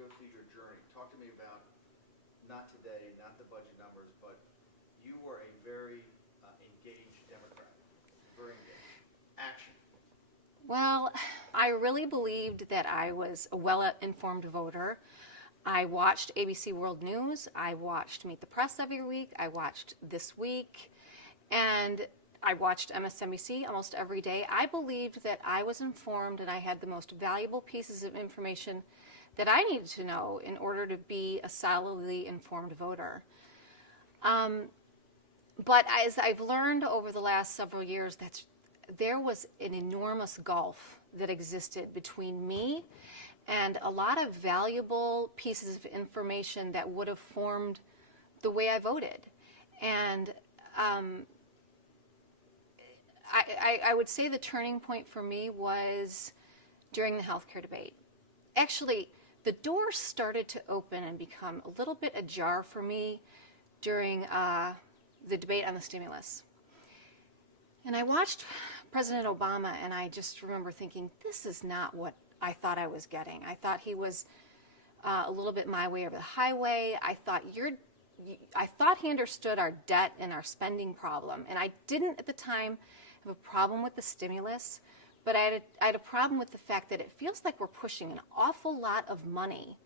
go through your journey. Talk to me about, not today, not the budget numbers, but you were a very engaged Democrat, very engaged. Action. Well, I really believed that I was a well-informed voter. I watched ABC World News. I watched Meet the Press every week. I watched This Week. And I watched MSNBC almost every day. I believed that I was informed and I had the most valuable pieces of information that I needed to know in order to be a solidly informed voter. But as I've learned over the last several years, there was an enormous gulf that existed between me and a lot of valuable pieces of information that would have formed the way I voted. And I would say the turning point for me was during the healthcare debate. Actually, the doors started to open and become a little bit ajar for me during the debate on the stimulus. And I watched President Obama, and I just remember thinking, this is not what I thought I was getting. I thought he was a little bit my way or the highway. I thought he understood our debt and our spending problem. And I didn't at the time have a problem with the stimulus, but I had a problem with the fact that it feels like we're pushing an awful lot of money,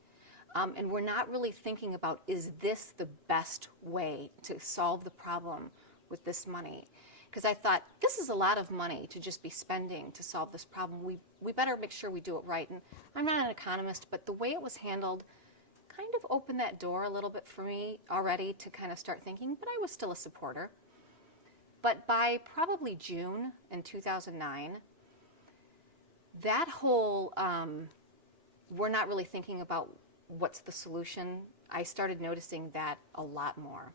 and we're not really thinking about, is this the best way to solve the problem with this money? Because I thought, this is a lot of money to just be spending to solve this problem. We better make sure we do it right. And I'm not an economist, but the way it was handled kind of opened that door a little bit for me already to kind of start thinking, but I was still a supporter. But by probably June in 2009, that whole, we're not really thinking about what's the solution, I started noticing that a lot more.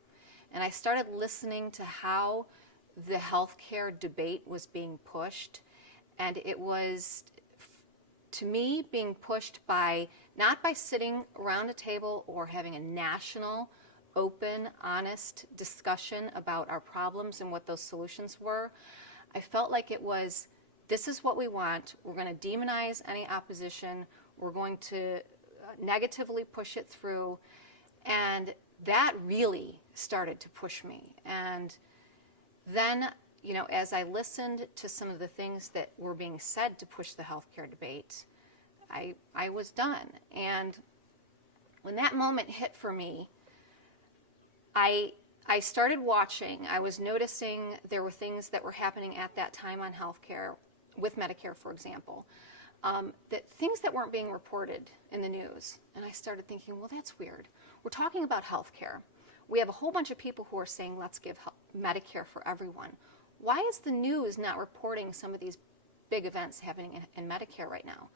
And I started listening to how the healthcare debate was being pushed. And it was, to me, being pushed not by sitting around a table or having a national, open, honest discussion about our problems and what those solutions were. I felt like it was, this is what we want. We're going to demonize any opposition. We're going to negatively push it through. And that really started to push me. And then, as I listened to some of the things that were being said to push the healthcare debate, I was done. And when that moment hit for me, I started watching. I was noticing there were things that were happening at that time on healthcare, with Medicare, for example, things that weren't being reported in the news. And I started thinking, well, that's weird. We're talking about healthcare. We have a whole bunch of people who are saying, let's give Medicare for everyone. Why is the news not reporting some of these big events happening in Medicare right now?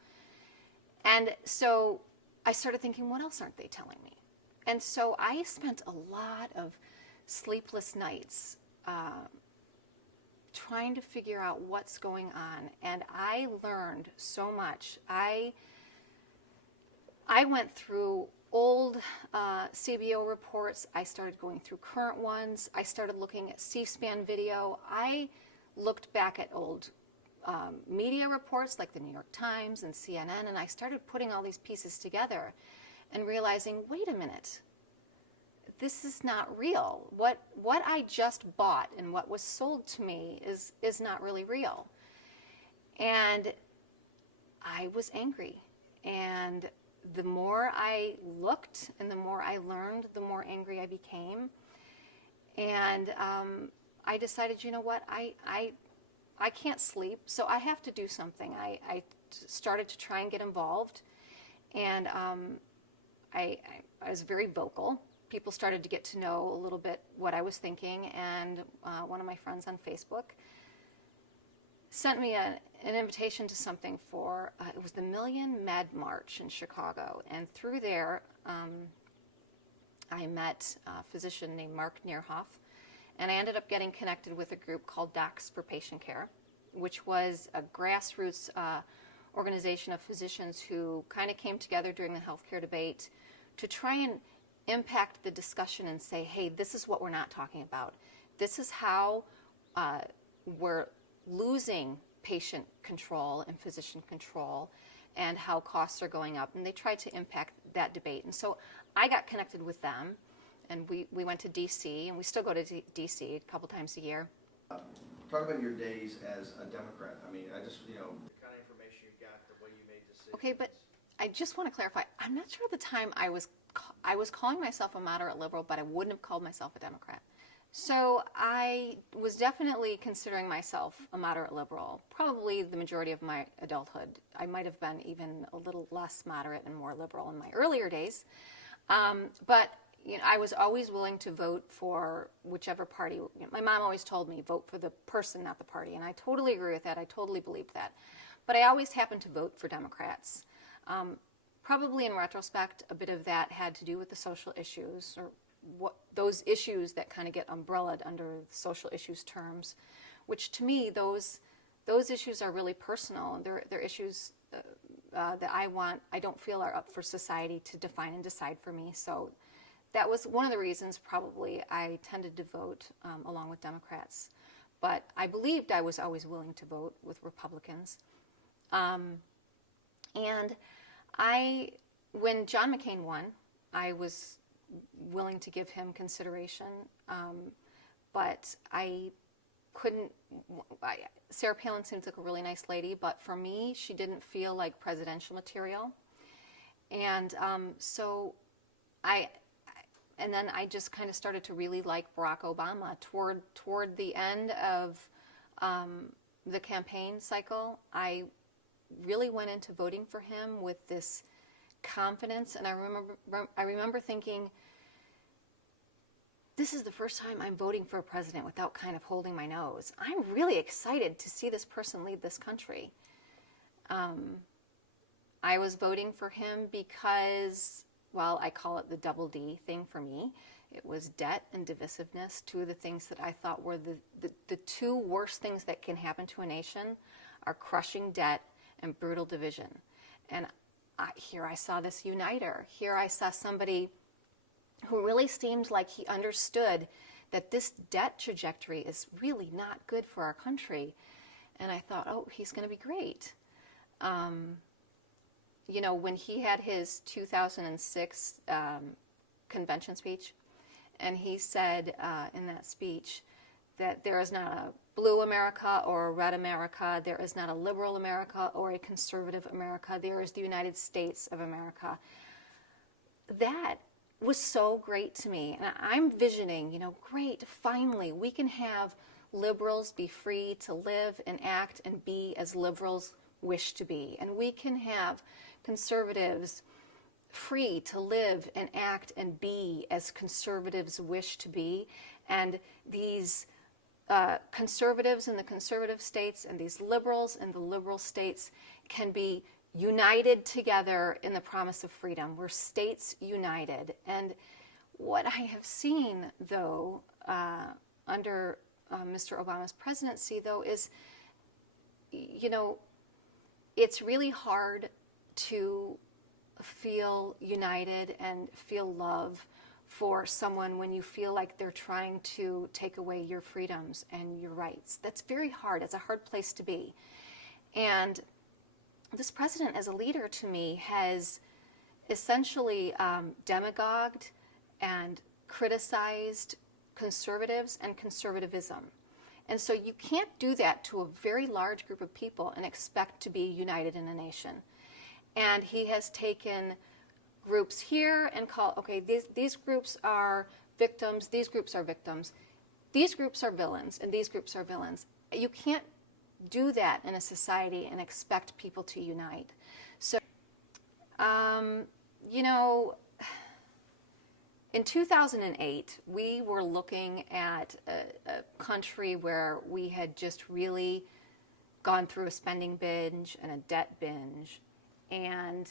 And so I started thinking, what else aren't they telling me? And so I spent a lot of sleepless nights trying to figure out what's going on. And I learned so much. I went through old CBO reports. I started going through current ones. I started looking at C-SPAN video. I looked back at old media reports like the New York Times and CNN, and I started putting all these pieces together and realizing, wait a minute, this is not real. What I just bought and what was sold to me is not really real. And I was angry. And the more I looked and the more I learned, the more angry I became. And I decided, you know what, I can't sleep, so I have to do something. I started to try and get involved. And I was very vocal. People started to get to know a little bit what I was thinking, and one of my friends on Facebook sent me an invitation to something for, it was the Million Med March in Chicago, and through there I met a physician named Mark Nierhoff, and I ended up getting connected with a group called Docs for Patient Care, which was a grassroots organization of physicians who kind of came together during the healthcare debate to try and impact the discussion and say, hey, this is what we're not talking about. This is how we're losing patient control and physician control. and how costs are going up, and they tried to impact that debate. And so I got connected with them, and we went to D.C., and we still go to D.C. a couple times a year. Talk about your days as a Democrat. I mean, I just, the kind of information you got, the way you made decisions. Okay, but I just want to clarify. I'm not sure at the time I was calling myself a moderate liberal, but I wouldn't have called myself a Democrat. So I was definitely considering myself a moderate liberal, probably the majority of my adulthood. I might have been even a little less moderate and more liberal in my earlier days. But I was always willing to vote for whichever party. My mom always told me, vote for the person, not the party. And I totally agree with that. I totally believed that. But I always happened to vote for Democrats. Probably in retrospect, a bit of that had to do with the social issues, or those issues that kind of get umbrellaed under social issues terms, which to me, those issues are really personal. They're issues that I don't feel are up for society to define and decide for me. So that was one of the reasons probably I tended to vote along with Democrats. But I believed I was always willing to vote with Republicans. And when John McCain won, I was willing to give him consideration, but I couldn't. Sarah Palin seems like a really nice lady, but for me, she didn't feel like presidential material, and then I just kind of started to really like Barack Obama toward the end of the campaign cycle. I really went into voting for him with this confidence, and I remember thinking, this is the first time I'm voting for a president without kind of holding my nose. I'm really excited to see this person lead this country. I was voting for him because, well, I call it the double D thing for me. It was debt and divisiveness, two of the things that I thought were the two worst things that can happen to a nation are crushing debt and brutal division. And here I saw this uniter. Here I saw somebody who really seemed like he understood that this debt trajectory is really not good for our country. And I thought, oh, he's going to be great. When he had his 2006 convention speech, and he said in that speech that there is not a blue America or a red America, there is not a liberal America or a conservative America, there is the United States of America. That was so great to me. And I'm visioning, great, finally, we can have liberals be free to live and act and be as liberals wish to be. And we can have conservatives free to live and act and be as conservatives wish to be. And these conservatives in the conservative states and these liberals in the liberal states can be united together in the promise of freedom. We're states united. And what I have seen, though, under Mr. Obama's presidency, though, is, it's really hard to feel united and feel love for someone when you feel like they're trying to take away your freedoms and your rights. That's very hard. It's a hard place to be. And this president, as a leader to me, has essentially demagogued and criticized conservatives and conservatism. And so you can't do that to a very large group of people and expect to be united in a nation. And he has taken groups here and called, okay, these groups are victims, these groups are victims, these groups are villains, and these groups are villains. You can't do that in a society and expect people to unite. So, in 2008, we were looking at a country where we had just really gone through a spending binge and a debt binge. And,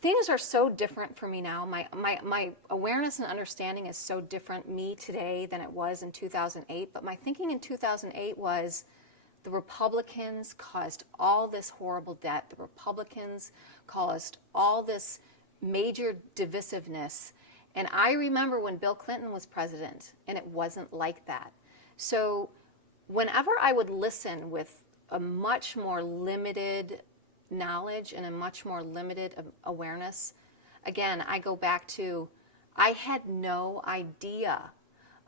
things are so different for me now. My awareness and understanding is so different me today than it was in 2008. But my thinking in 2008 was the Republicans caused all this horrible debt. The Republicans caused all this major divisiveness. And I remember when Bill Clinton was president, and it wasn't like that. So whenever I would listen with a much more limited knowledge and a much more limited awareness. Again, I go back to, I had no idea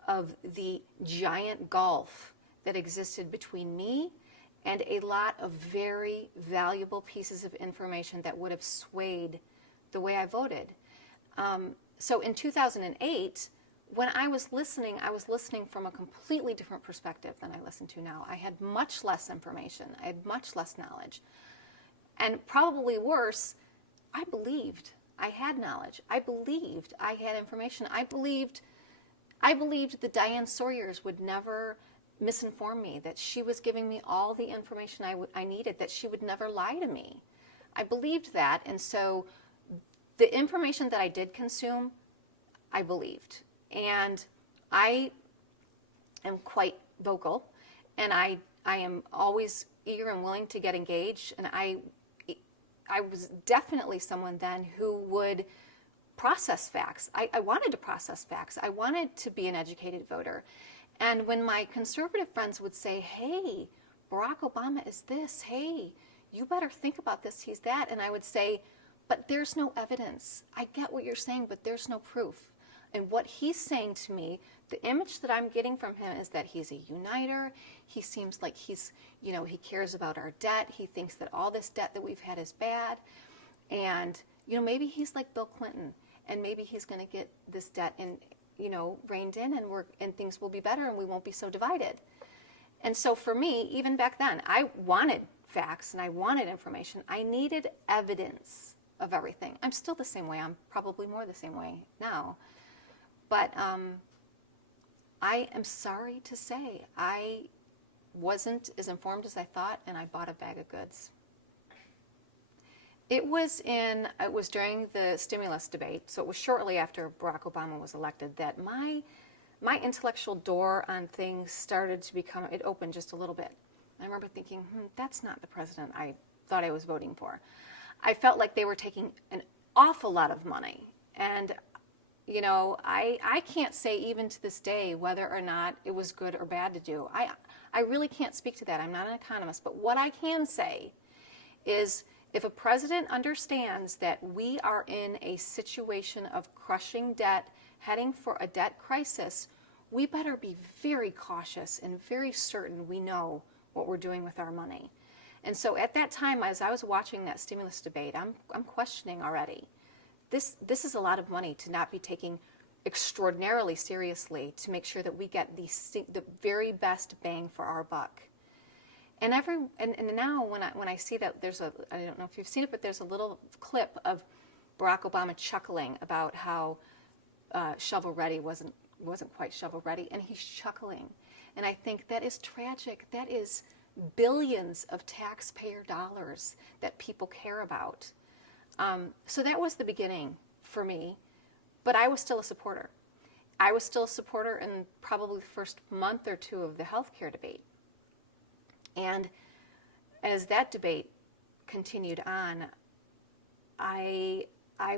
of the giant gulf that existed between me and a lot of very valuable pieces of information that would have swayed the way I voted. So in 2008, when I was listening from a completely different perspective than I listen to now. I had much less information. I had much less knowledge. And probably worse, I believed I had knowledge. I believed I had information. I believed that Diane Sawyers would never misinform me, that she was giving me all the information I needed, that she would never lie to me. I believed that, and so the information that I did consume, I believed. And I am quite vocal, and I am always eager and willing to get engaged, and I was definitely someone then who would process facts. I wanted to process facts. I wanted to be an educated voter. And when my conservative friends would say, hey, Barack Obama is this, hey, you better think about this, he's that, and I would say, but there's no evidence. I get what you're saying, but there's no proof. And what he's saying to me, the image that I'm getting from him is that he's a uniter. He seems like he cares about our debt. He thinks that all this debt that we've had is bad. And, maybe he's like Bill Clinton, and maybe he's going to get this debt reined in, and things will be better, and we won't be so divided. And so for me, even back then, I wanted facts and I wanted information. I needed evidence of everything. I'm still the same way. I'm probably more the same way now. But I am sorry to say I wasn't as informed as I thought, and I bought a bag of goods. It was during the stimulus debate, so it was shortly after Barack Obama was elected, that my intellectual door on things started to it opened just a little bit. I remember thinking, that's not the president I thought I was voting for. I felt like they were taking an awful lot of money. And, I can't say even to this day whether or not it was good or bad to do. I really can't speak to that. I'm not an economist. But what I can say is, if a president understands that we are in a situation of crushing debt, heading for a debt crisis, we better be very cautious and very certain we know what we're doing with our money. And so at that time, as I was watching that stimulus debate, I'm questioning already. This is a lot of money to not be taking extraordinarily seriously to make sure that we get the very best bang for our buck. And now when I see that I don't know if you've seen it, but there's a little clip of Barack Obama chuckling about how shovel ready wasn't quite shovel ready, and he's chuckling. And I think that is tragic. That is billions of taxpayer dollars that people care about. So that was the beginning for me, but I was still a supporter. I was still a supporter in probably the first month or two of the healthcare debate. And as that debate continued on, I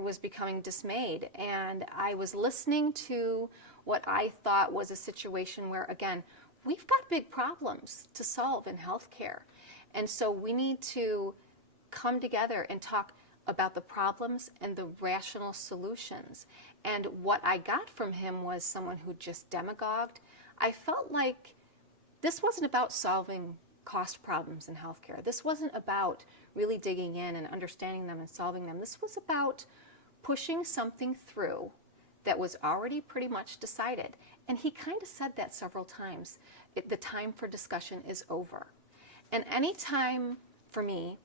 was becoming dismayed, and I was listening to what I thought was a situation where, again, we've got big problems to solve in healthcare. And so we need to come together and talk about the problems and the rational solutions. And what I got from him was someone who just demagogued. I felt like this wasn't about solving cost problems in healthcare. This wasn't about really digging in and understanding them and solving them. This was about pushing something through that was already pretty much decided. And he kind of said that several times. The time for discussion is over. And any time, for me,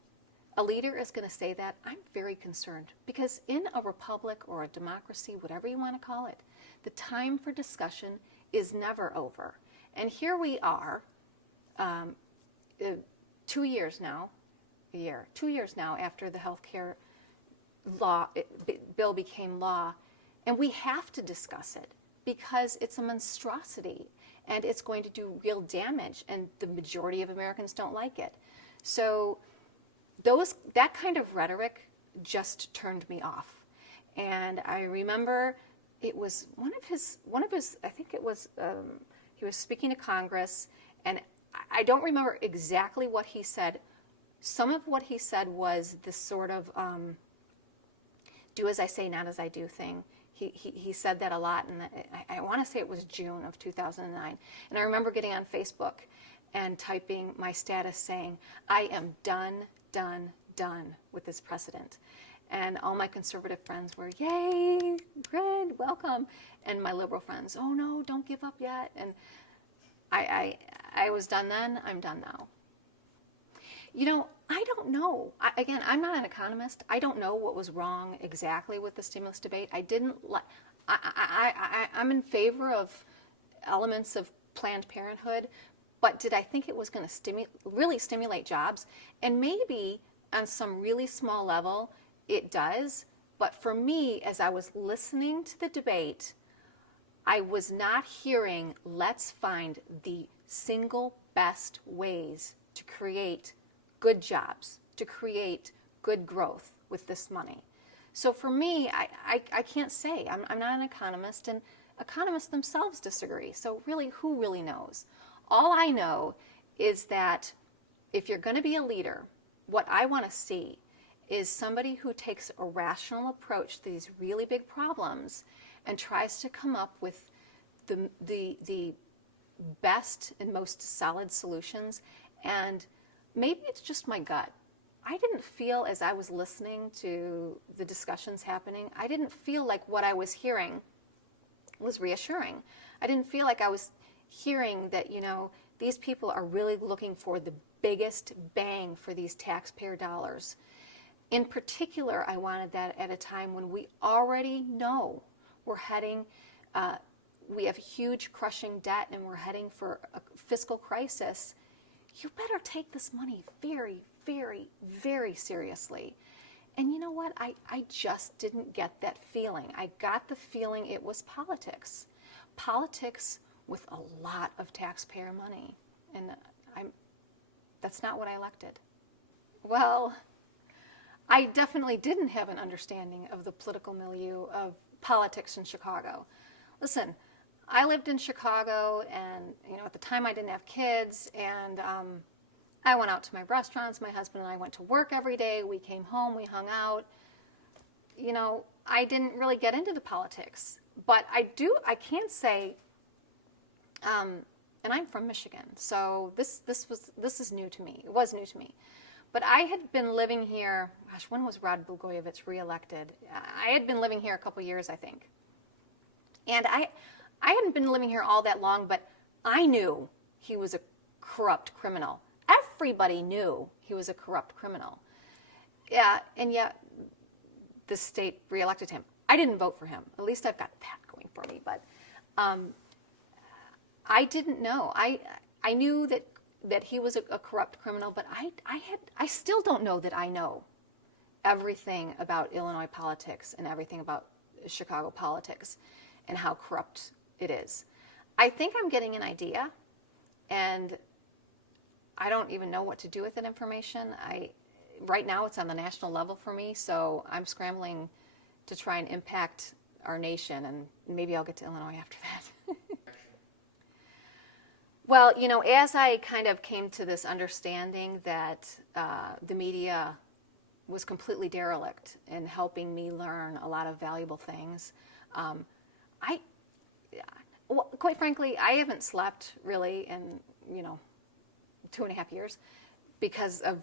a leader is going to say that, I'm very concerned. Because in a republic or a democracy, whatever you want to call it, the time for discussion is never over. And here we are, 2 years now after the healthcare bill became law, and we have to discuss it because it's a monstrosity and it's going to do real damage, and the majority of Americans don't like it. So that kind of rhetoric just turned me off. And I remember it was one of his I think it was he was speaking to Congress, and I don't remember exactly what he said. Some of what he said was this sort of do as I say, not as I do thing. He said that a lot, and I want to say it was June of 2009. And I remember getting on Facebook and typing my status saying, I am done with this precedent. And all my conservative friends were, yay, good, welcome. And my liberal friends, oh no, don't give up yet. And I was done then, I'm done now. You know, I don't know. Again, I'm not an economist. I don't know what was wrong exactly with the stimulus debate. I'm in favor of elements of Planned Parenthood, but did I think it was going to really stimulate jobs? And maybe on some really small level, it does. But for me, as I was listening to the debate, I was not hearing, let's find the single best ways to create good jobs, to create good growth with this money. So for me, I can't say. I'm not an economist, and economists themselves disagree. So really, who really knows? All I know is that if you're going to be a leader, what I want to see is somebody who takes a rational approach to these really big problems and tries to come up with the best and most solid solutions. And maybe it's just my gut. I didn't feel, as I was listening to the discussions happening, I didn't feel like what I was hearing was reassuring. I didn't feel like I was hearing that, these people are really looking for the biggest bang for these taxpayer dollars. In particular, I wanted that at a time when we already know we're heading, we have huge crushing debt and we're heading for a fiscal crisis. You better take this money very, very, very seriously. And you know what? I just didn't get that feeling. I got the feeling it was politics. Politics with a lot of taxpayer money. And that's not what I elected. Well, I definitely didn't have an understanding of the political milieu of politics in Chicago. Listen, I lived in Chicago, and at the time I didn't have kids, and I went out to my restaurants. My husband and I went to work every day. We came home, we hung out. I didn't really get into the politics, but I can say, and I'm from Michigan, so this is new to me. It was new to me. But I had been living here, gosh, when was Rod Blagojevich reelected? I had been living here a couple years, I think. And I hadn't been living here all that long, but I knew he was a corrupt criminal. Everybody knew he was a corrupt criminal. Yeah, and yet the state reelected him. I didn't vote for him. At least I've got that going for me. But I didn't know. I knew that he was a corrupt criminal, but I still don't know that I know everything about Illinois politics and everything about Chicago politics and how corrupt it is. I think I'm getting an idea, and I don't even know what to do with that information. Right now it's on the national level for me, so I'm scrambling to try and impact our nation, and maybe I'll get to Illinois after that. Well, as I kind of came to this understanding that the media was completely derelict in helping me learn a lot of valuable things, quite frankly, I haven't slept really in, 2.5 years because of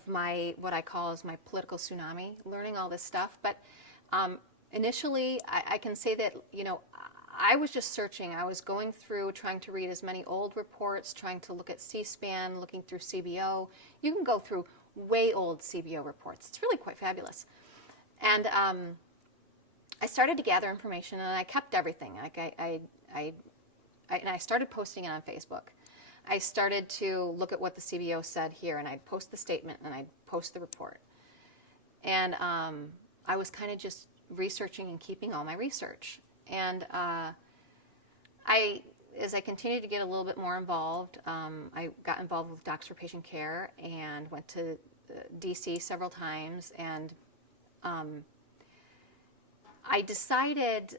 what I call as my political tsunami, learning all this stuff. But initially, I can say that, I was just searching. I was going through, trying to read as many old reports, trying to look at C-SPAN, looking through CBO. You can go through way old CBO reports. It's really quite fabulous. And I started to gather information, and I kept everything. Like and I started posting it on Facebook. I started to look at what the CBO said here, and I'd post the statement, and I'd post the report. And I was kind of just researching and keeping all my research. And as I continued to get a little bit more involved, I got involved with Docs for Patient Care and went to D.C. several times. And I decided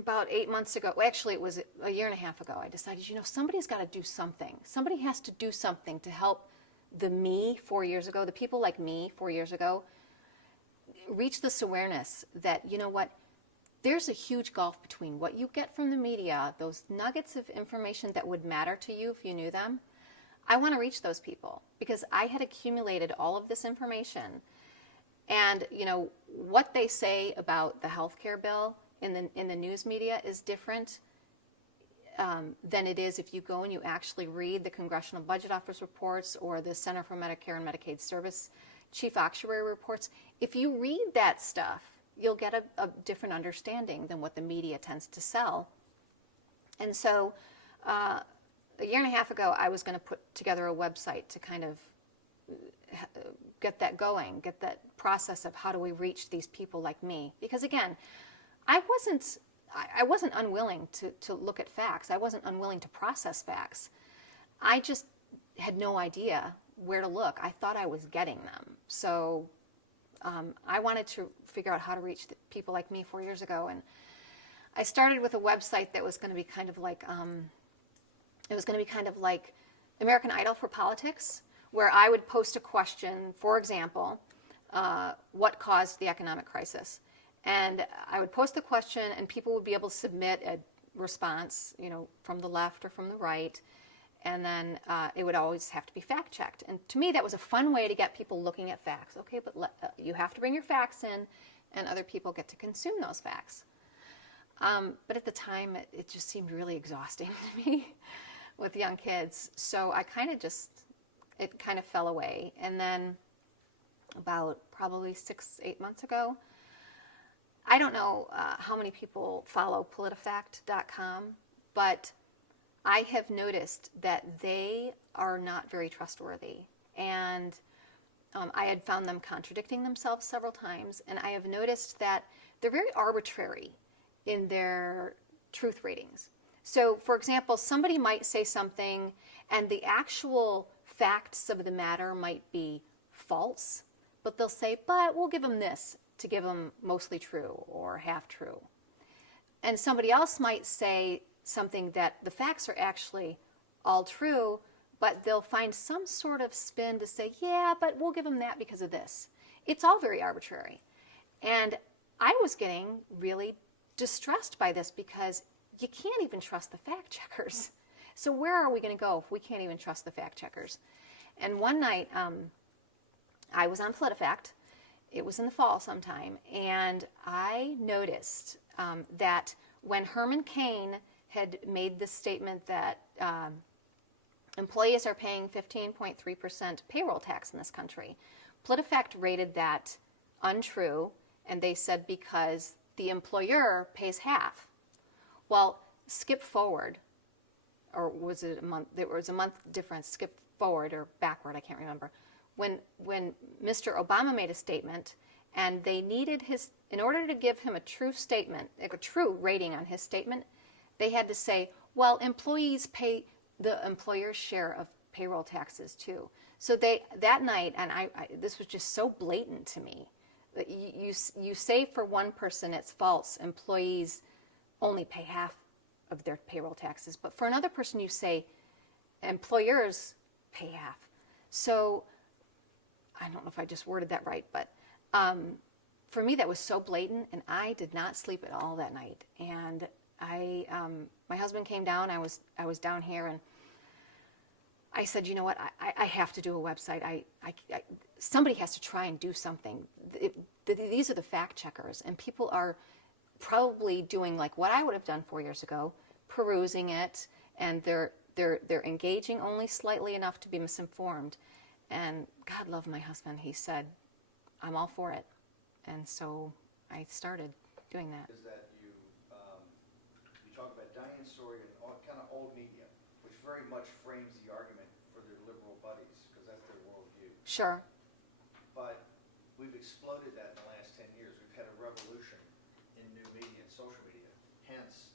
about 8 months ago, actually it was a year and a half ago, I decided, somebody's got to do something. Somebody has to do something to help the me 4 years ago, the people like me 4 years ago, reach this awareness that, you know what, there's a huge gulf between what you get from the media, those nuggets of information that would matter to you if you knew them. I want to reach those people because I had accumulated all of this information. And, what they say about the health care bill in the news media is different than it is if you go and you actually read the Congressional Budget Office reports or the Center for Medicare and Medicaid Service Chief Actuary reports. If you read that stuff, you'll get a different understanding than what the media tends to sell. And so a year and a half ago, I was going to put together a website to kind of get that going, get that process of how do we reach these people like me. Because again, I wasn't unwilling to look at facts. I wasn't unwilling to process facts. I just had no idea where to look. I thought I was getting them. So I wanted to figure out how to reach people like me 4 years ago. And I started with a website that was going to be kind of like, American Idol for politics, where I would post a question, for example, what caused the economic crisis? And I would post the question and people would be able to submit a response, from the left or from the right. And then it would always have to be fact checked. And to me, that was a fun way to get people looking at facts. Okay, but you have to bring your facts in and other people get to consume those facts. But at the time, it just seemed really exhausting to me with young kids. So I it kind of fell away. And then about probably 6-8 months ago, I don't know how many people follow politifact.com, but I have noticed that they are not very trustworthy. And I had found them contradicting themselves several times, and I have noticed that they're very arbitrary in their truth ratings. So, for example, somebody might say something, and the actual facts of the matter might be false, but they'll say, but we'll give them this to give them mostly true or half true. And somebody else might say something that the facts are actually all true, but they'll find some sort of spin to say, yeah, but we'll give them that because of this. It's all very arbitrary. And I was getting really distressed by this because you can't even trust the fact checkers. So where are we going to go if we can't even trust the fact checkers? And one night, I was on PolitiFact. It was in the fall sometime, and I noticed that when Herman Cain had made the statement that employees are paying 15.3% payroll tax in this country, PolitiFact rated that untrue, and they said because the employer pays half. Well, skip forward, or was it a month? There was a month difference. Skip forward or backward, I can't remember. When Mr. Obama made a statement, and they needed in order to give him a true statement, like a true rating on his statement, they had to say, well, employees pay the employer's share of payroll taxes too. So that night, and this was just so blatant to me, that you say for one person it's false, employees only pay half of their payroll taxes, but for another person you say employers pay half. So I don't know if I just worded that right, but for me that was so blatant, and I did not sleep at all that night. And my husband came down. I was down here, and I said, you know what? I have to do a website. Somebody has to try and do something. These are the fact checkers, and people are probably doing like what I would have done 4 years ago, perusing it, and they're engaging only slightly enough to be misinformed. And God love my husband. He said, I'm all for it. And so I started doing that. Is that you talk about Diane's story and all kind of old media, which very much frames the argument for their liberal buddies, because that's their worldview. Sure. But we've exploded that in the last 10 years. We've had a revolution in new media and social media. Hence,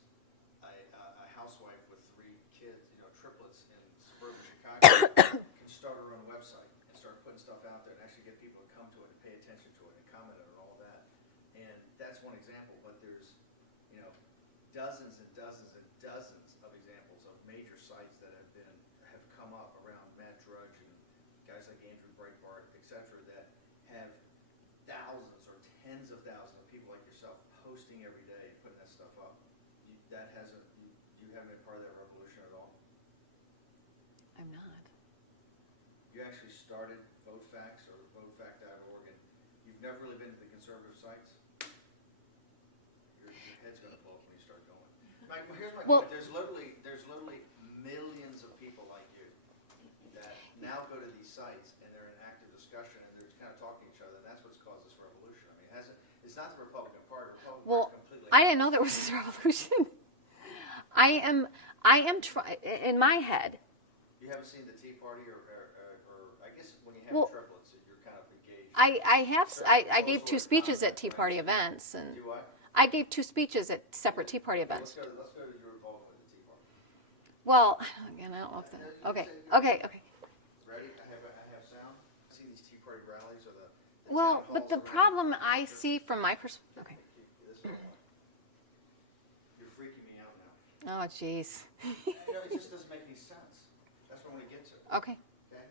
a housewife with 3 kids, triplets in suburban Chicago, can start her own website and start putting stuff out there and actually get people to come to it and pay attention to it and comment on it and all that. And that's one example. But there's, dozens and dozens and dozens of examples of major sites that have come up around Matt Drudge and guys like Andrew Breitbart, et cetera, that have thousands or tens of thousands of people like yourself posting every day and putting that stuff up. You haven't been part of that revolution at all? I'm not. You actually started VoteFacts or votefact.org, and you've never really been to the conservative sites? Your head's going to blow up when you start going. Here's my point. There's literally millions of people like you that now go to these sites, and they're in active discussion, and they're just kind of talking to each other, and that's what's caused this revolution. I mean, it's not the Republican Party. The Republican Party is completely... I didn't know there was this revolution. I am in my head. You haven't seen the Tea Party, or I guess when you have triplets, you're kind of engaged. I gave 2 speeches at Tea Party events, and Do what? I gave 2 speeches at separate Tea Party events. Let's go to your involvement with the Tea Party. Well, again, I don't know if that. Okay. Ready? I have sound. See these Tea Party rallies or the Well, town but the halls problem around- I see from my perspective. Okay. This one. You're freaking me out now. Oh, jeez. It just doesn't make any sense. That's what I want to get to. Okay. Okay?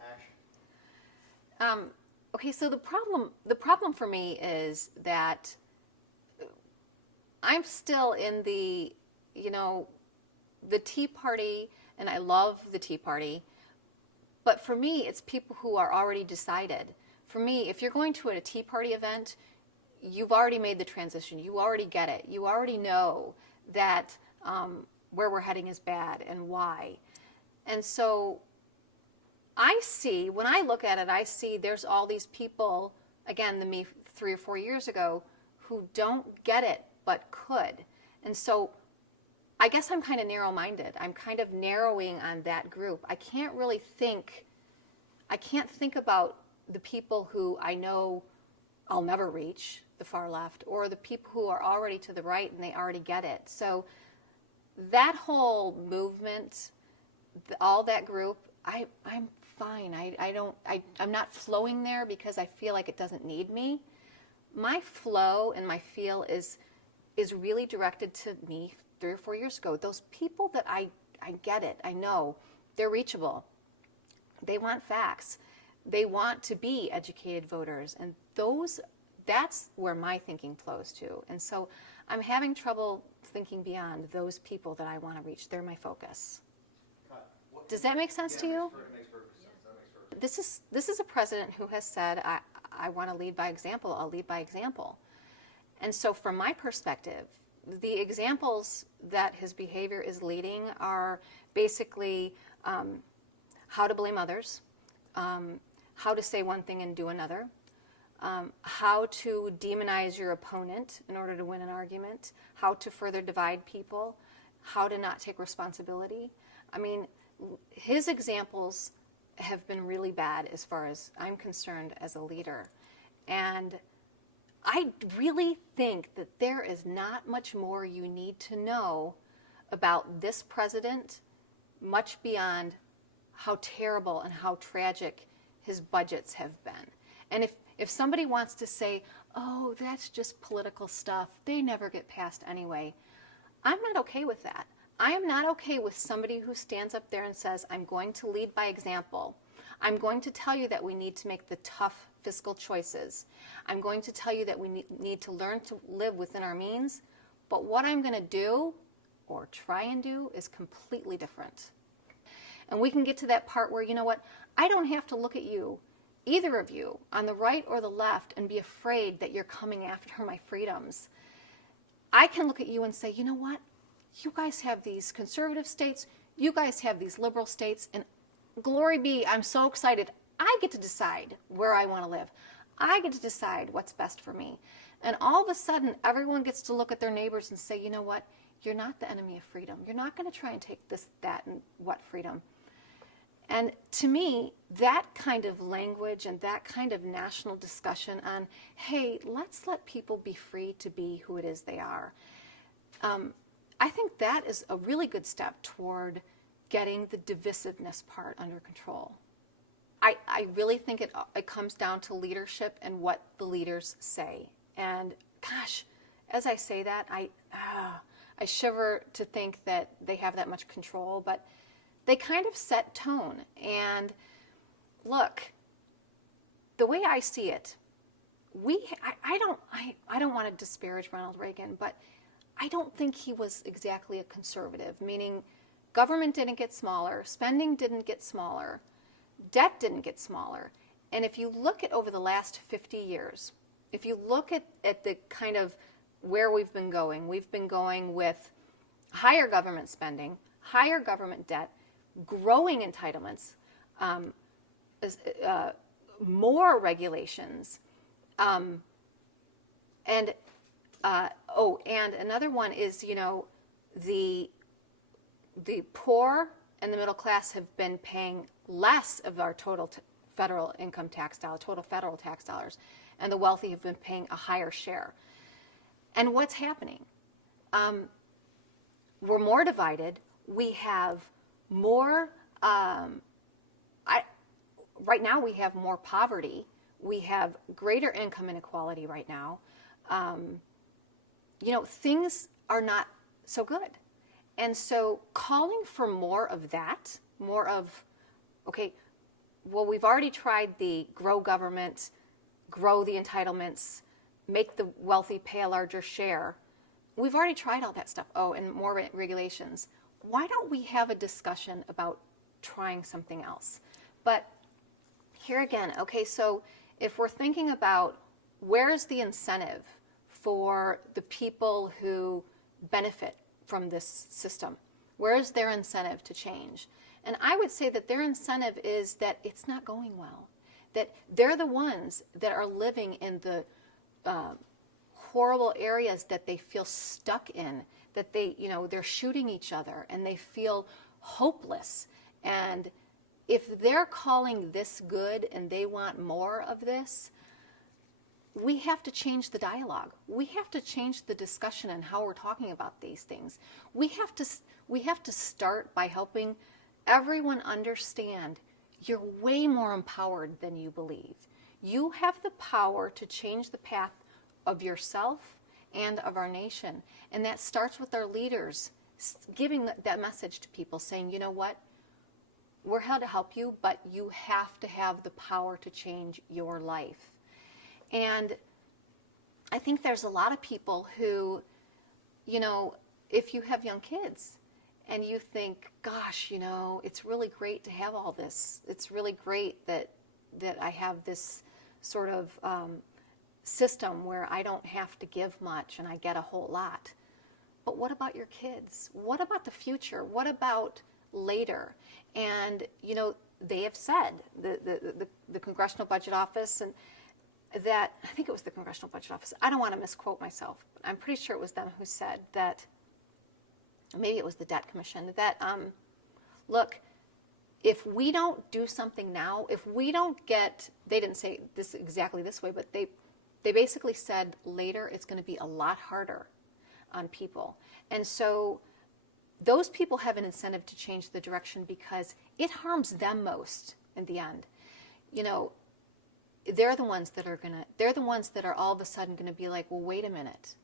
Action. Okay, so the problem for me is that I'm still in the Tea Party, and I love the Tea Party, but for me, it's people who are already decided. For me, if you're going to a Tea Party event, you've already made the transition. You already get it. You already know that where we're heading is bad and why. And so when I look at it, I see there's all these people, again, the me 3 or 4 years ago, who don't get it but could. And so I guess I'm kind of narrow-minded. I'm kind of narrowing on that group. I can't think about the people who I know I'll never reach, the far left, or the people who are already to the right and they already get it. So that whole movement, all that group, I'm fine. I'm not flowing there because I feel like it doesn't need me. My flow and my feel is really directed to me 3 or 4 years ago. Those people that I get it, I know, they're reachable. They want facts. They want to be educated voters. And that's where my thinking flows to. And so I'm having trouble thinking beyond those people that I want to reach. They're my focus. Does that make sense to you? It makes perfect sense. That makes perfect sense. This is a president who has said, I want to lead by example. I'll lead by example. And so from my perspective, the examples that his behavior is leading are basically how to blame others, how to say one thing and do another, how to demonize your opponent in order to win an argument, how to further divide people, how to not take responsibility. I mean, his examples have been really bad as far as I'm concerned as a leader. And I really think that there is not much more you need to know about this president, much beyond how terrible and how tragic his budgets have been. And if somebody wants to say, oh, that's just political stuff, they never get passed anyway, I'm not okay with that. I am not okay with somebody who stands up there and says, I'm going to lead by example. I'm going to tell you that we need to make the tough fiscal choices. I'm going to tell you that we need to learn to live within our means. But what I'm going to do, or try and do, is completely different. And we can get to that part where, you know what, I don't have to look at you, either of you, on the right or the left, and be afraid that you're coming after my freedoms. I can look at you and say, you know what, you guys have these conservative states, you guys have these liberal states, and glory be, I'm so excited. I get to decide where I want to live. I get to decide what's best for me. And all of a sudden, everyone gets to look at their neighbors and say, you know what, you're not the enemy of freedom. You're not going to try and take this, that, and what freedom. And to me, that kind of language and that kind of national discussion on, hey, let's let people be free to be who it is they are, I think that is a really good step toward getting the divisiveness part under control. I really think it comes down to leadership and what the leaders say. And gosh, as I say that, I shiver to think that they have that much control, but they kind of set tone. And look, the way I see it, I don't want to disparage Ronald Reagan, but I don't think he was exactly a conservative, meaning government didn't get smaller, spending didn't get smaller, debt didn't get smaller. And if you look at over the last 50 years, if you look at the kind of where we've been going with higher government spending, higher government debt, growing entitlements, more regulations, and another one is, the poor and the middle class have been paying less of our total federal income tax dollars, total federal tax dollars, and the wealthy have been paying a higher share. And what's happening? We're more divided. We have more, right now we have more poverty. We have greater income inequality right now. Things are not so good. And so calling for more of that, we've already tried the grow government, grow the entitlements, make the wealthy pay a larger share. We've already tried all that stuff. Oh, and more regulations. Why don't we have a discussion about trying something else? But here again, so if we're thinking about where's the incentive for the people who benefit from this system, where's their incentive to change? And I would say that their incentive is that it's not going well, that they're the ones that are living in the horrible areas that they feel stuck in, that they're shooting each other and they feel hopeless. And if they're calling this good and they want more of this, we have to change the dialogue. We have to change the discussion and how we're talking about these things. We have to start by helping everyone understand you're way more empowered than you believe. You have the power to change the path of yourself and of our nation. And that starts with our leaders giving that message to people, saying, you know what? We're here to help you, but you have to have the power to change your life. And I think there's a lot of people who, if you have young kids and you think, gosh, it's really great to have all this. It's really great that I have this sort of system where I don't have to give much and I get a whole lot. But what about your kids? What about the future? What about later? And, they have said, the Congressional Budget Office, and that, I think it was the Congressional Budget Office, I don't want to misquote myself, but I'm pretty sure it was them who said that, maybe it was the Debt Commission, that, look, if we don't do something now, if we don't get, they didn't say this exactly this way, but they basically said later it's going to be a lot harder on people. And so those people have an incentive to change the direction because it harms them most in the end. They're the ones that are all of a sudden going to be like, well, wait a minute.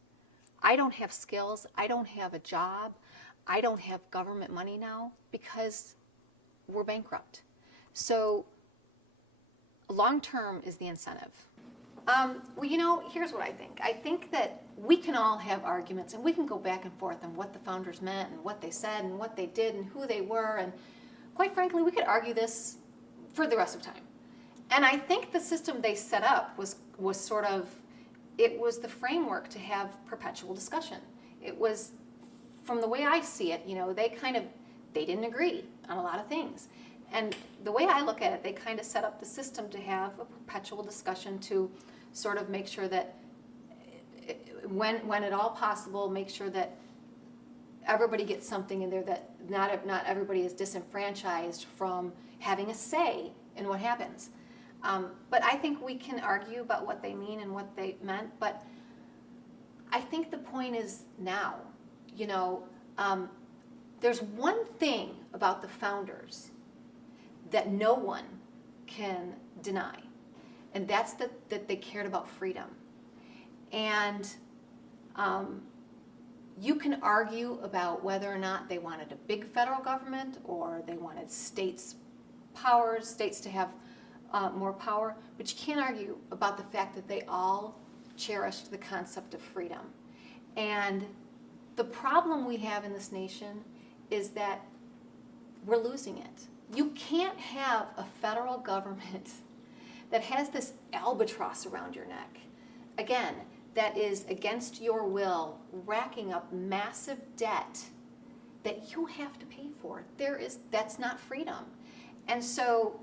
I don't have skills. I don't have a job. I don't have government money now because we're bankrupt. So long term is the incentive. Here's what I think. I think that we can all have arguments and we can go back and forth on what the founders meant and what they said and what they did and who they were. And quite frankly, we could argue this for the rest of time. And I think the system they set up was it was the framework to have perpetual discussion. It was, from the way I see it, they didn't agree on a lot of things. And the way I look at it, they kind of set up the system to have a perpetual discussion to sort of make sure that when at all possible, make sure that everybody gets something in there, that not everybody is disenfranchised from having a say in what happens. But I think we can argue about what they mean and what they meant, but I think the point is now, there's one thing about the founders that no one can deny, and that's that they cared about freedom. And You can argue about whether or not they wanted a big federal government or they wanted states to have more power, but you can't argue about the fact that they all cherished the concept of freedom. And the problem we have in this nation is that we're losing it. You can't have a federal government that has this albatross around your neck, again, that is against your will, racking up massive debt that you have to pay for. That's not freedom. And so,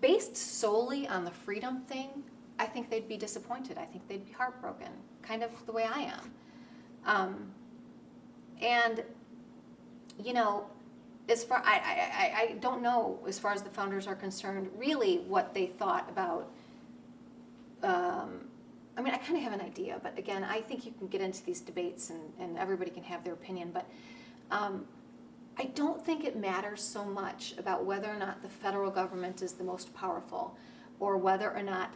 based solely on the freedom thing, I think they'd be disappointed. I think they'd be heartbroken, kind of the way I am. And, you know, I don't know, as far as the founders are concerned, really what they thought about. I mean, I kind of have an idea, but again, I think you can get into these debates and everybody can have their opinion, but I don't think it matters so much about whether or not the federal government is the most powerful or whether or not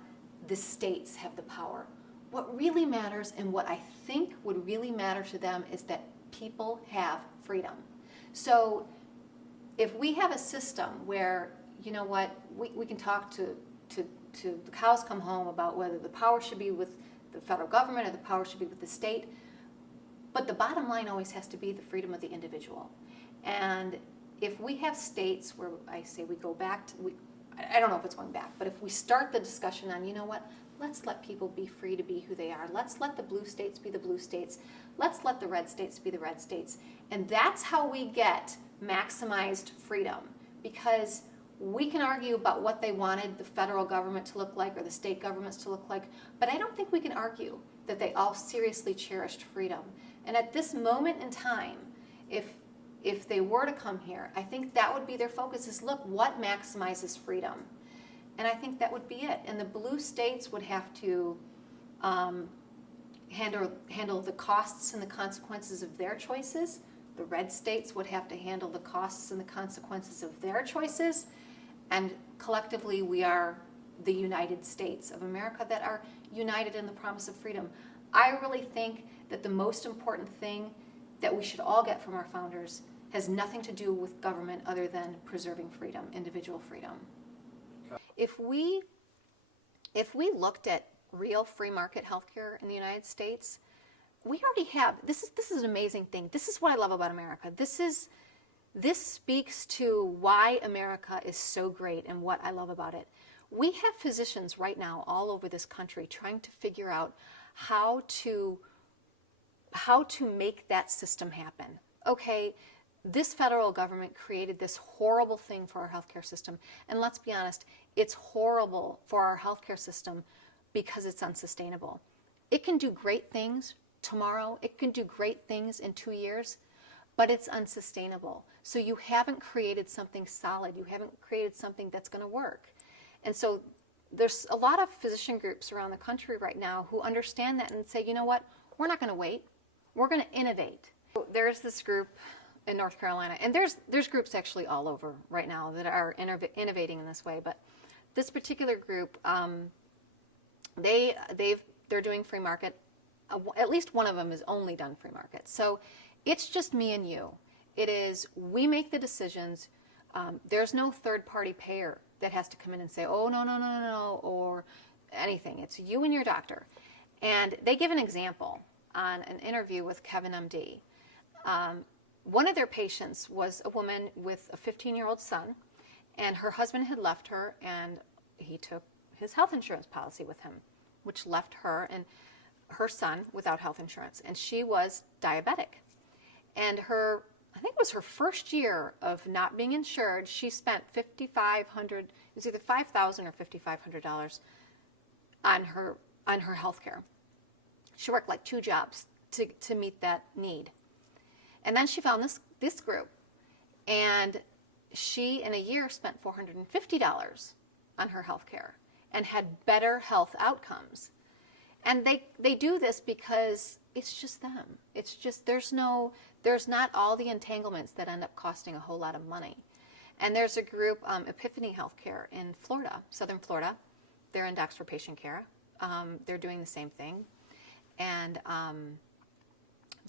the states have the power. What really matters, and what I think would really matter to them, is that people have freedom. So if we have a system where, you know what, we can talk to the cows come home about whether the power should be with the federal government or the power should be with the state, but the bottom line always has to be the freedom of the individual. And if we have states where I say we go back to, I don't know if it's going back, but if we start the discussion on, you know what, let's let people be free to be who they are. Let's let the blue states be the blue states. Let's let the red states be the red states. And that's how we get maximized freedom, because we can argue about what they wanted the federal government to look like or the state governments to look like, but I don't think we can argue that they all seriously cherished freedom. And at this moment in time, if they were to come here, I think that would be their focus, is look, what maximizes freedom? And I think that would be it. And the blue states would have to handle the costs and the consequences of their choices. The red states would have to handle the costs and the consequences of their choices. And collectively, we are the United States of America that are united in the promise of freedom. I really think that the most important thing that we should all get from our founders has nothing to do with government other than preserving freedom, individual freedom. If we looked at real free market healthcare in the United States, we already have. This is an amazing thing. This is what I love about America. This speaks to why America is so great and what I love about it. We have physicians right now all over this country trying to figure out how to make that system happen. Okay, this federal government created this horrible thing for our healthcare system, and let's be honest, it's horrible for our healthcare system because it's unsustainable. It can do great things tomorrow, it can do great things in 2 years, but it's unsustainable. So you haven't created something solid, you haven't created something that's going to work. And so there's a lot of physician groups around the country right now who understand that and say, you know what, we're not going to wait, we're going to innovate. There's this group in North Carolina, and there's groups actually all over right now that are innovating in this way, but this particular group, they're doing free market. At least one of them has only done free market. So it's just me and you. It is, we make the decisions. There's no third-party payer that has to come in and say, oh, no, or anything. It's you and your doctor. And they give an example on an interview with Kevin MD. One of their patients was a woman with a 15-year-old son, and her husband had left her, and he took his health insurance policy with him, which left her and her son without health insurance. And she was diabetic. And I think it was her first year of not being insured, she spent $5,500, it was either $5,000 or $5,500 on her health care. She worked like 2 jobs to meet that need. And then she found this group, and she, in a year, spent $450 on her health care and had better health outcomes. And they do this because it's just them. It's just, there's not all the entanglements that end up costing a whole lot of money. And there's a group, Epiphany Healthcare in Florida, Southern Florida. They're in Docs for Patient Care. They're doing the same thing. And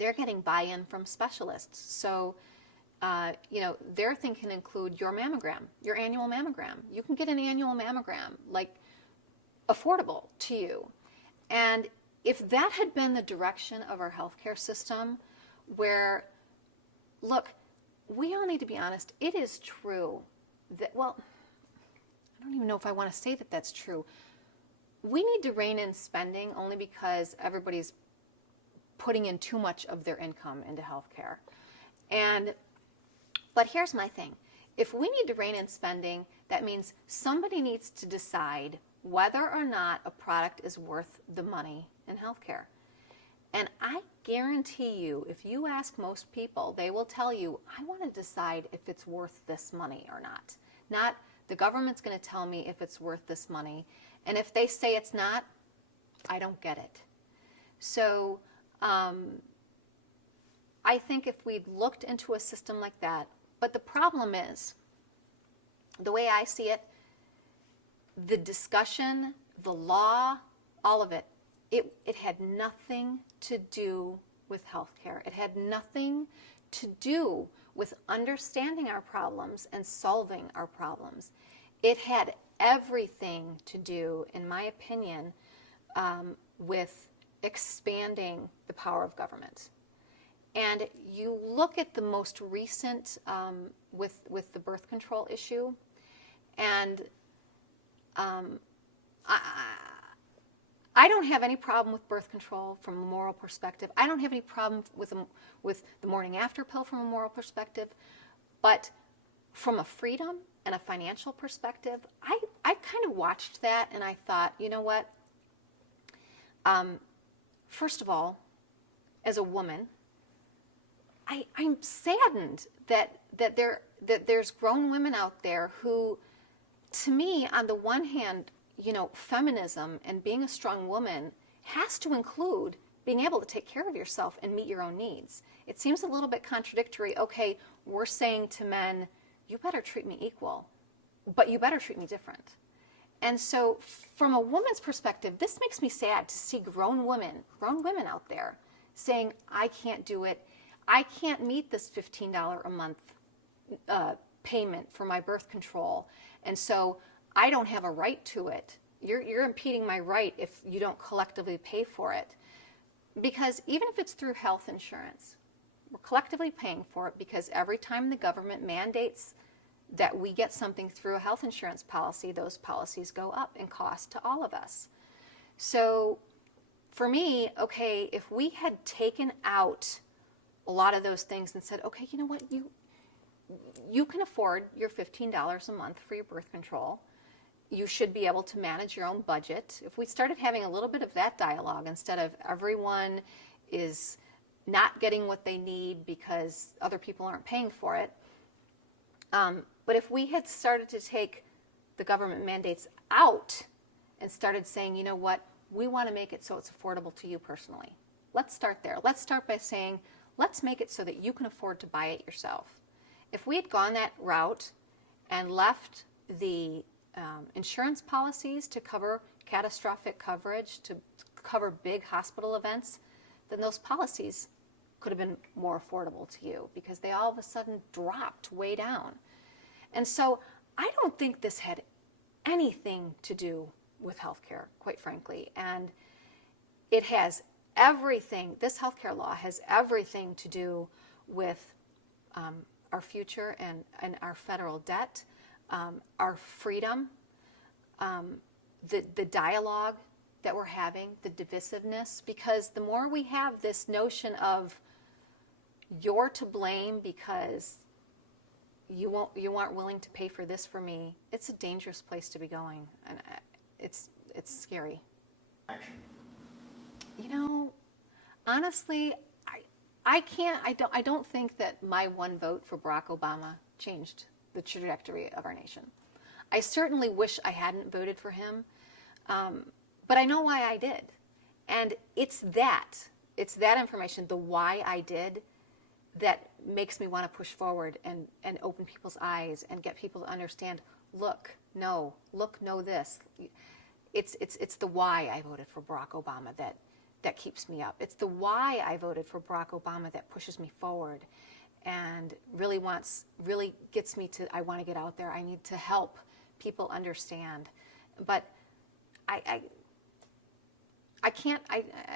they're getting buy-in from specialists. So, their thing can include your mammogram, your annual mammogram. You can get an annual mammogram, like, affordable to you. And if that had been the direction of our healthcare system, where, look, we all need to be honest, it is true that, well, I don't even know if I want to say that that's true. We need to rein in spending only because everybody's putting in too much of their income into healthcare. But here's my thing. If we need to rein in spending, that means somebody needs to decide whether or not a product is worth the money in healthcare. And I guarantee you, if you ask most people, they will tell you, I want to decide if it's worth this money or not. Not the government's going to tell me if it's worth this money. And if they say it's not, I don't get it. So I think if we'd looked into a system like that, but the problem is, the way I see it, the discussion, the law, all of it, it had nothing to do with healthcare. It had nothing to do with understanding our problems and solving our problems. It had everything to do, in my opinion, with expanding the power of government. And you look at the most recent with the birth control issue, and I don't have any problem with birth control from a moral perspective. I don't have any problem with the morning after pill from a moral perspective. But from a freedom and a financial perspective, I kind of watched that and I thought, you know what? First of all, as a woman, I'm saddened that there's grown women out there who, to me, on the one hand, feminism and being a strong woman has to include being able to take care of yourself and meet your own needs. It seems a little bit contradictory. Okay, we're saying to men, you better treat me equal, but you better treat me different. And so from a woman's perspective, this makes me sad to see grown women out there saying, I can't do it. I can't meet this $15 a month payment for my birth control. And so I don't have a right to it. You're impeding my right if you don't collectively pay for it. Because even if it's through health insurance, we're collectively paying for it because every time the government mandates that we get something through a health insurance policy, those policies go up in cost to all of us. So for me, okay, if we had taken out a lot of those things and said, okay, you know what, you can afford your $15 a month for your birth control. You should be able to manage your own budget. If we started having a little bit of that dialogue instead of everyone is not getting what they need because other people aren't paying for it. But if we had started to take the government mandates out and started saying, you know what, we want to make it so it's affordable to you personally. Let's start there. Let's start by saying, let's make it so that you can afford to buy it yourself. If we had gone that route and left the insurance policies to cover catastrophic coverage, to cover big hospital events, then those policies could have been more affordable to you because they all of a sudden dropped way down. And so I don't think this had anything to do with healthcare, quite frankly. And it has everything, this healthcare law has everything to do with our future and our federal debt, our freedom, the dialogue that we're having, the divisiveness, because the more we have this notion of you're to blame because you aren't willing to pay for this for me, it's a dangerous place to be going, and it's scary. Action. Honestly, I don't think that my one vote for Barack Obama changed the trajectory of our nation. I certainly wish I hadn't voted for him, but I know why I did. And it's that information, the why I did, that makes me want to push forward and open people's eyes and get people to understand, know this. It's the why I voted for Barack Obama that keeps me up. It's the why I voted for Barack Obama that pushes me forward and really gets me to, I want to get out there. I need to help people understand. But I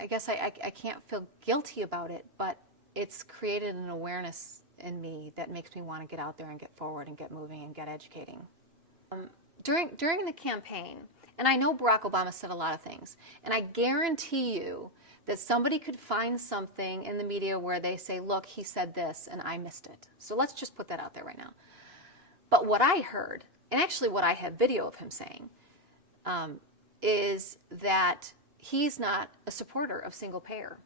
guess I can't feel guilty about it, but it's created an awareness in me that makes me want to get out there and get forward and get moving and get educating. During the campaign, and I know Barack Obama said a lot of things, and I guarantee you that somebody could find something in the media where they say, look, he said this and I missed it. So let's just put that out there right now. But what I heard, and actually what I have video of him saying, is that he's not a supporter of single payer.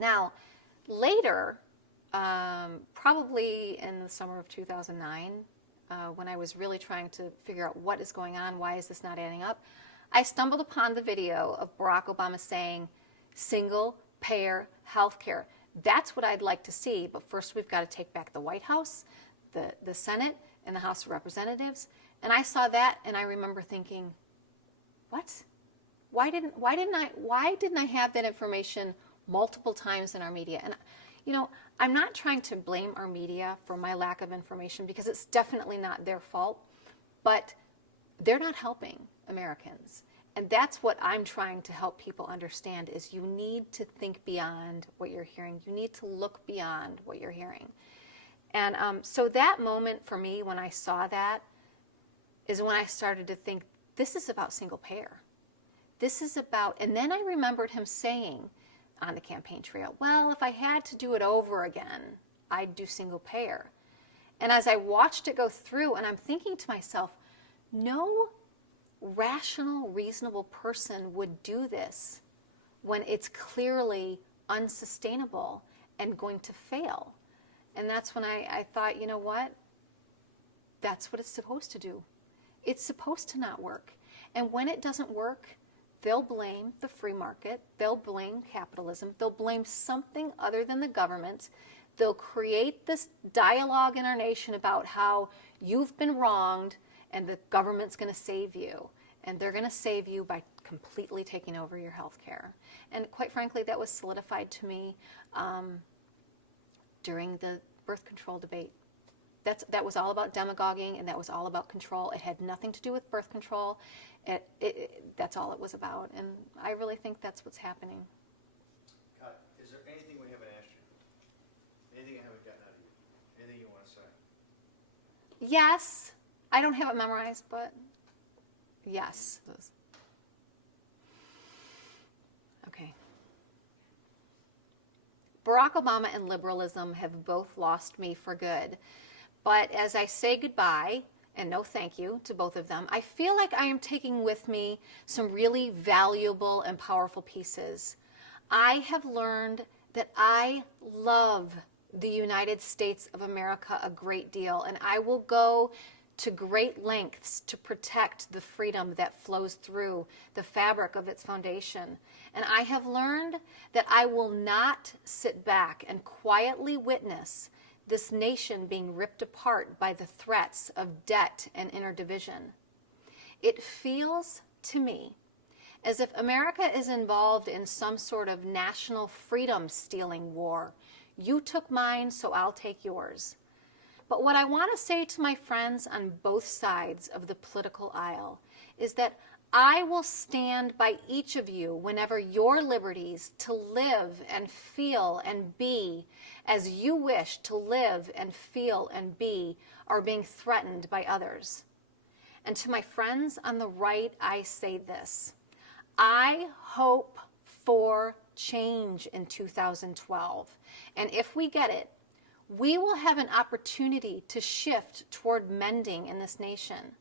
Now, later, probably in the summer of 2009, when I was really trying to figure out what is going on, why is this not adding up, I stumbled upon the video of Barack Obama saying, single payer health care. That's what I'd like to see, but first we've got to take back the White House, the Senate, and the House of Representatives. And I saw that, and I remember thinking, what? Why didn't I have that information multiple times in our media? And you know, I'm not trying to blame our media for my lack of information, because it's definitely not their fault, but they're not helping Americans. And that's what I'm trying to help people understand, is you need to think beyond what you're hearing. You need to look beyond what you're hearing. And so that moment for me, when I saw that, is when I started to think, this is about single payer. This is about, and then I remembered him saying on the campaign trail, well, if I had to do it over again, I'd do single payer. And as I watched it go through, and I'm thinking to myself, no rational, reasonable person would do this when it's clearly unsustainable and going to fail. And that's when I thought, you know what? That's what it's supposed to do. It's supposed to not work. And when it doesn't work, they'll blame the free market. They'll blame capitalism. They'll blame something other than the government. They'll create this dialogue in our nation about how you've been wronged and the government's going to save you. And they're going to save you by completely taking over your health care. And quite frankly, that was solidified to me during the birth control debate. That was all about demagoguing, and that was all about control. It had nothing to do with birth control. That's all it was about. And I really think that's what's happening. Kat, is there anything we haven't asked you? Anything I haven't gotten out of you? Anything you want to say? Yes. I don't have it memorized, but yes. Okay. Barack Obama and liberalism have both lost me for good. But as I say goodbye, and no thank you to both of them, I feel like I am taking with me some really valuable and powerful pieces. I have learned that I love the United States of America a great deal, and I will go to great lengths to protect the freedom that flows through the fabric of its foundation. And I have learned that I will not sit back and quietly witness this nation being ripped apart by the threats of debt and interdivision. It feels to me as if America is involved in some sort of national freedom-stealing war. You took mine, so I'll take yours. But what I want to say to my friends on both sides of the political aisle is that I will stand by each of you whenever your liberties to live and feel and be as you wish to live and feel and be are being threatened by others. And to my friends on the right, I say this: I hope for change in 2012. And if we get it, we will have an opportunity to shift toward mending in this nation.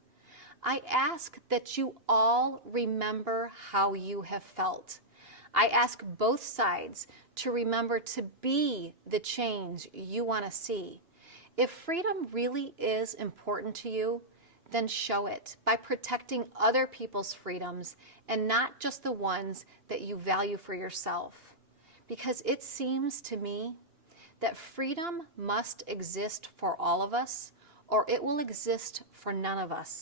I ask that you all remember how you have felt. I ask both sides to remember to be the change you want to see. If freedom really is important to you, then show it by protecting other people's freedoms and not just the ones that you value for yourself. Because it seems to me that freedom must exist for all of us, or it will exist for none of us.